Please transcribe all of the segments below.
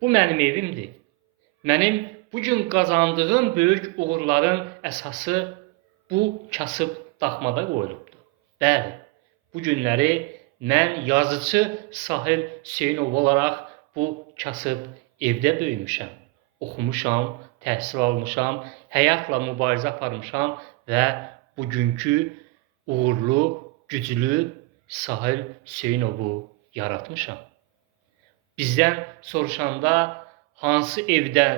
Bu mənim evimdir. Mənim bugün qazandığım böyük uğurların əsası bu kasıb daxmada qoyulubdur. Bəli, bu günləri mən yazıcı Sahil Hüseynov olaraq bu kasıb evdə böyümüşəm. Oxumuşam, təhsil almışam, həyatla mübarizə aparmışam və bugünkü uğurlu, güclü Sahil Hüseynovu yaratmışam. Bizdən soruşanda hansı evdə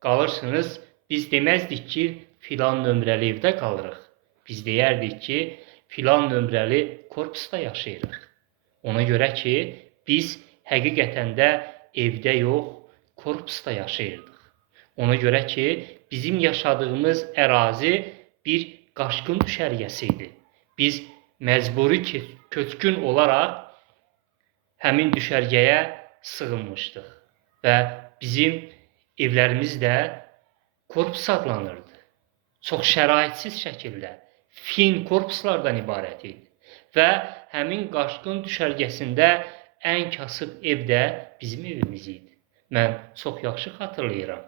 qalırsınız? Biz deməzdik ki, filan nömrəli evdə qalırıq. Biz deyərdik ki, filan nömrəli korpusda yaşayırıq. Ona görə ki, biz həqiqətən də evdə yox, korpusda yaşayırdıq. Ona görə ki, bizim yaşadığımız ərazi bir qaçqın düşərgəsi idi. Biz məcburi köçkün olaraq həmin düşərgəyə sığınmışdıq və bizim evlərimiz də korpus adlanırdı. Çox şəraitsiz şəkildə fin korpuslardan ibarət idi və həmin qaçqın düşərgəsində ən kasıb ev də bizim evimiz idi. Mən çox yaxşı xatırlayıram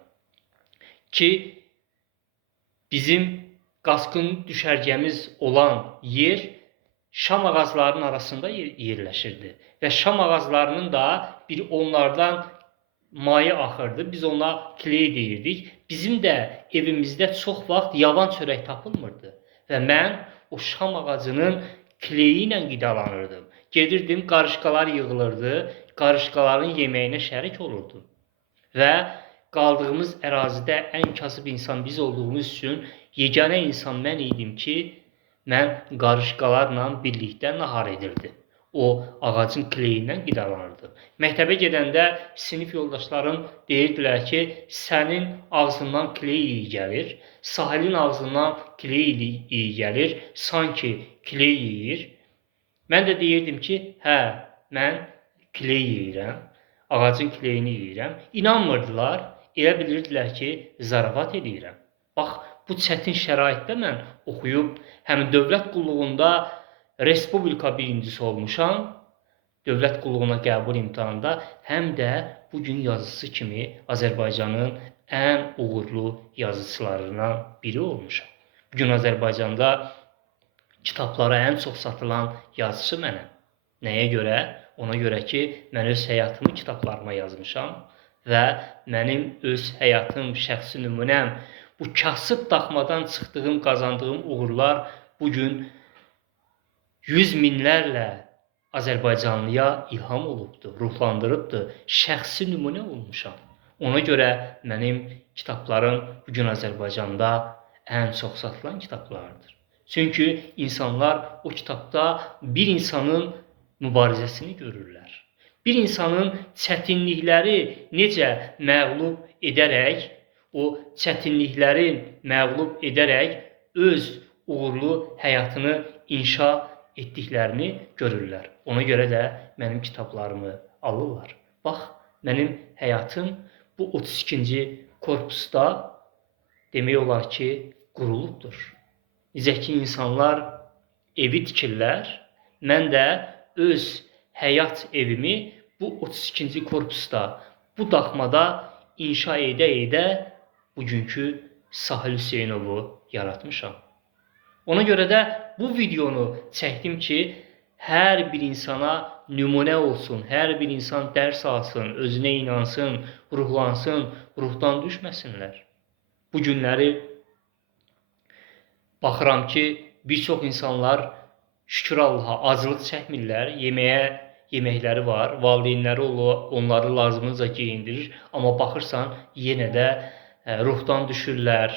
ki, bizim qaçqın düşərgəmiz olan yer şam ağaclarının arasında yerləşirdi və şam ağaclarının da bir onlardan maye axırdı. Biz ona kley deyirdik. Bizim də evimizdə çox vaxt yavan çörək tapılmırdı və mən o şam ağacının kleyi ilə qidalanırdım. Gedirdim, qarışqalar yığılırdı, qarışqaların yeməyinə şərik olurdum və qaldığımız ərazidə ən kasıb insan biz olduğumuz üçün yeganə insan mən idim ki, mən qarışqalarla birlikdə nahar edirdim. O ağacın kleyindən qidalanırdı. Məktəbə gedəndə sinif yoldaşlarım deyirdilər ki, sənin ağzından kley iyi gəlir, Sahilin ağzından kley iyi gəlir, sanki kley yeyir. Mən də deyirdim ki, hə, mən kley yeyirəm, ağacın kleyini yeyirəm. İnanmırdılar, elə bilirdilər ki, zarafat edirəm. Bax, bu çətin şəraitdə mən oxuyub, həm dövlət qulluğunda respublika birincisi olmuşam, dövlət qulluğuna qəbul imtahanında, həm də bugün yazıcısı kimi Azərbaycanın ən uğurlu yazıçılarından biri olmuşam. Bugün Azərbaycanda kitablara ən çox satılan yazıcı mənəm. Nəyə görə? Ona görə ki, mən öz həyatımı kitablarıma yazmışam və mənim öz həyatım, şəxsi nümunəm, bu kasıb daxmadan çıxdığım, qazandığım uğurlar bugün yüz minlərlə Azərbaycanlıya ilham olubdur, ruhlandırıbdır, şəxsi nümunə olmuşam. Ona görə mənim kitablarım bugün Azərbaycanda ən çox satılan kitablardır. Çünki insanlar o kitabda bir insanın mübarizəsini görürlər. Bir insanın çətinlikləri necə məğlub edərək, o çətinlikləri məğlub edərək öz uğurlu həyatını inşa etdiklərini görürlər. Ona görə də mənim kitablarımı alırlar. Bax, mənim həyatım bu 32-ci korpusda demək olar ki, qurulubdur. Necə ki, insanlar evi tikirlər, mən də öz həyat evimi bu 32-ci korpusda, bu daxmada inşa edə-edə bugünkü Sahil Hüseynovu yaratmışam. Ona görə də bu videonu çəkdim ki, hər bir insana nümunə olsun, hər bir insan dərs alsın, özünə inansın, ruhlansın, ruhdan düşməsinlər. Bu günləri baxıram ki, bir çox insanlar şükür Allaha aclıq çəkmirlər, yeməkləri var, valideynləri onları lazımınca geyindirir, amma baxırsan yenə də ruhdan düşürlər,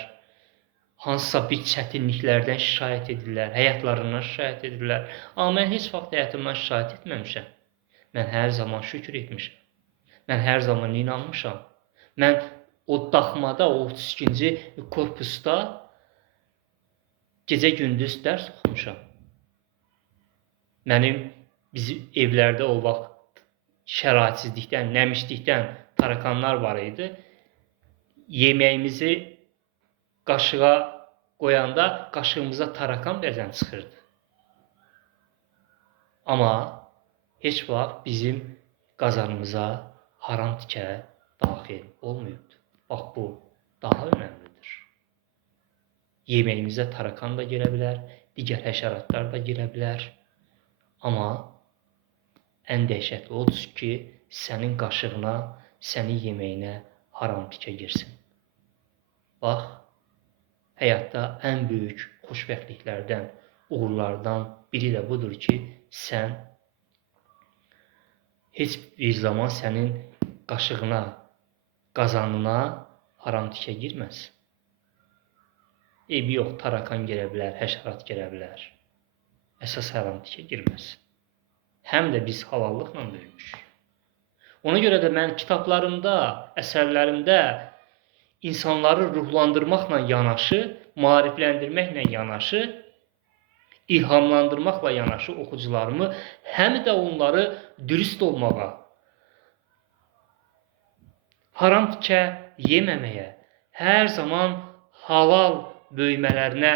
hansısa bir çətinliklərdən şikayət edirlər, həyatlarından şikayət edirlər. Amma mən heç vaxt həyatımdan şikayət etməmişəm. Mən hər zaman şükür etmişəm. Mən hər zaman inanmışam. Mən o daxmada, o 32-ci korpusda gecə-gündüz dərs oxumuşam. Mənim bizim evlərdə o vaxt şəraitsizlikdən, nəmişlikdən tarakanlar var idi. Yeməyimizi qaşığa qoyanda qaşığımıza tarakan bəzən çıxırdı. Amma heç vaxt bizim qazanımıza haram tikə daxil olmayıbdır. Bax bu daha önəmlidir. Yeməyimizə tarakan da girə bilər, digər həşəratlar da girə bilər. Amma ən dəhşətli odur ki, sənin qaşığına, sənin yeməyinə haram tikə girsin. Bax, həyatda ən böyük xoşbəxtliklərdən, uğurlardan biri də budur ki, sən heç bir zaman sənin qaşığına, qazanına haram tikə girməz. Eybi yox, tarakan girə bilər, həşərat girə bilər. Əsas haram tikə girməz. Həm də biz halallıqla böyümüşük. Ona görə də mən kitablarımda, əsərlərimdə insanları ruhlandırmaqla yanaşı, maarifləndirməklə yanaşı, ilhamlandırmaqla yanaşı oxucularımı həm də onları dürüst olmağa, haram tikə yeməməyə, hər zaman halal böyümələrinə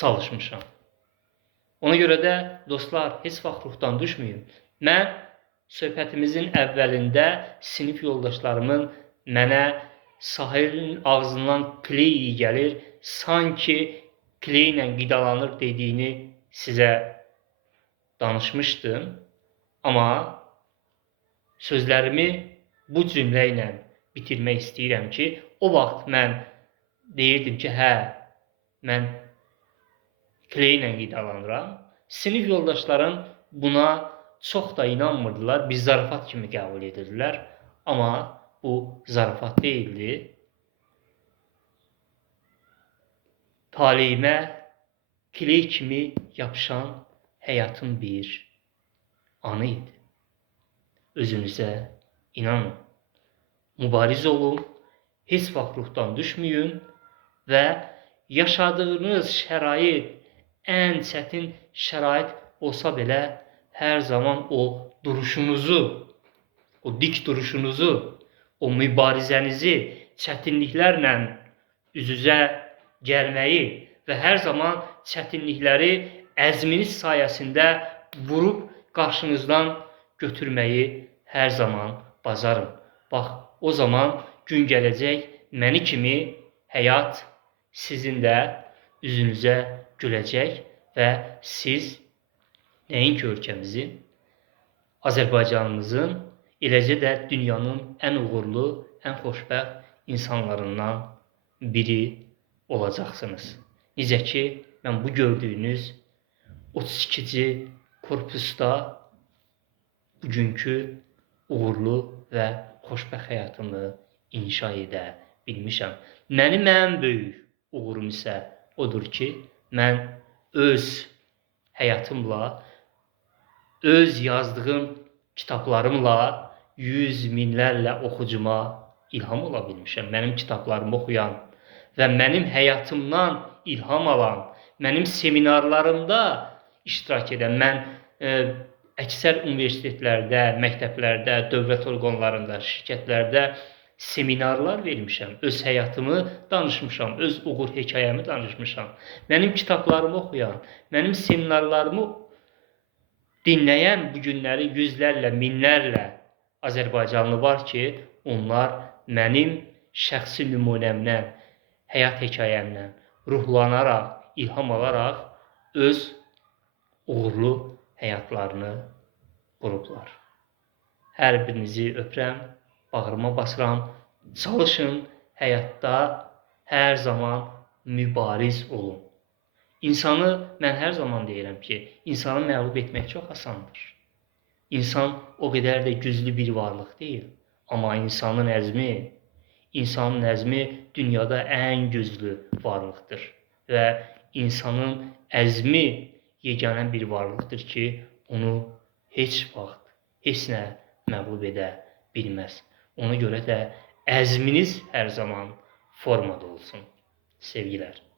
çalışmışam. Ona görə də dostlar, heç vaxt ruhdan düşməyin. Mən söhbətimizin əvvəlində sinif yoldaşlarımın mənə Sahilin ağzından kley iyi gəlir, sanki kleylə qidalanır dediyini sizə danışmışdım. Amma sözlərimi bu cümlə ilə bitirmək istəyirəm ki, o vaxt mən deyirdim ki, hə, mən kleylə qidalanıram. Sinif yoldaşlarım buna çox da inanmırdılar, biz zarafat kimi qəbul edirdilər. Amma bu zarafat deyildi. Taleyimə kley kimi yapışan həyatın bir anı idi. Özünüzə inanın. Mübariz olun, heç vaxt ruhdan düşməyin və yaşadığınız şərait ən çətin şərait olsa belə hər zaman o duruşunuzu, o dik duruşunuzu, o mübarizənizi çətinliklərlə üz-üzə gəlməyi və hər zaman çətinlikləri əzminiz sayəsində vurub qarşınızdan götürməyi hər zaman bacarın. Bax, o zaman gün gələcək, məni kimi həyat sizin də üzünüzə güləcək və siz nəinki ölkəmizin, Azərbaycanımızın, eləcə də dünyanın ən uğurlu, ən xoşbəxt insanlarından biri olacaqsınız. Necə ki, mən bu gördüyünüz 32-ci korpusda bugünkü uğurlu və xoşbəxt həyatımı inşa edə bilmişəm. Mənim ən böyük uğurum isə odur ki, mən öz həyatımla, öz yazdığım kitablarımla yüz minlərlə oxucuma ilham ola bilmişəm. Mənim kitablarımı oxuyan və mənim həyatımdan ilham alan, mənim seminarlarımda iştirak edən, mən əksər universitetlərdə, məktəblərdə, dövlət orqanlarında, şirkətlərdə seminarlar vermişəm. Öz həyatımı danışmışam, öz uğur hekayəmi danışmışam. Mənim kitablarımı oxuyan, mənim seminarlarımı dinləyən bu günləri yüzlərlə, minlərlə Azərbaycanlı var ki, onlar mənim şəxsi nümunəmdən, həyat hekayəmdən ruhlanaraq, ilham alaraq öz uğurlu həyatlarını qurublar. Hər birinizi öpürəm, bağrıma basıram. Çalışın, həyatda hər zaman mübariz olun. İnsanı mən hər zaman deyirəm ki, insanı məğlub etmək çox asandır. İnsan o qədər də güclü bir varlıq deyil. Amma insanın əzmi dünyada ən güclü varlıqdır. Və insanın əzmi yeganə bir varlıqdır ki, onu heç vaxt, heç nə məğlub edə bilməz. Ona görə də əzminiz hər zaman formada olsun. Sevgilər.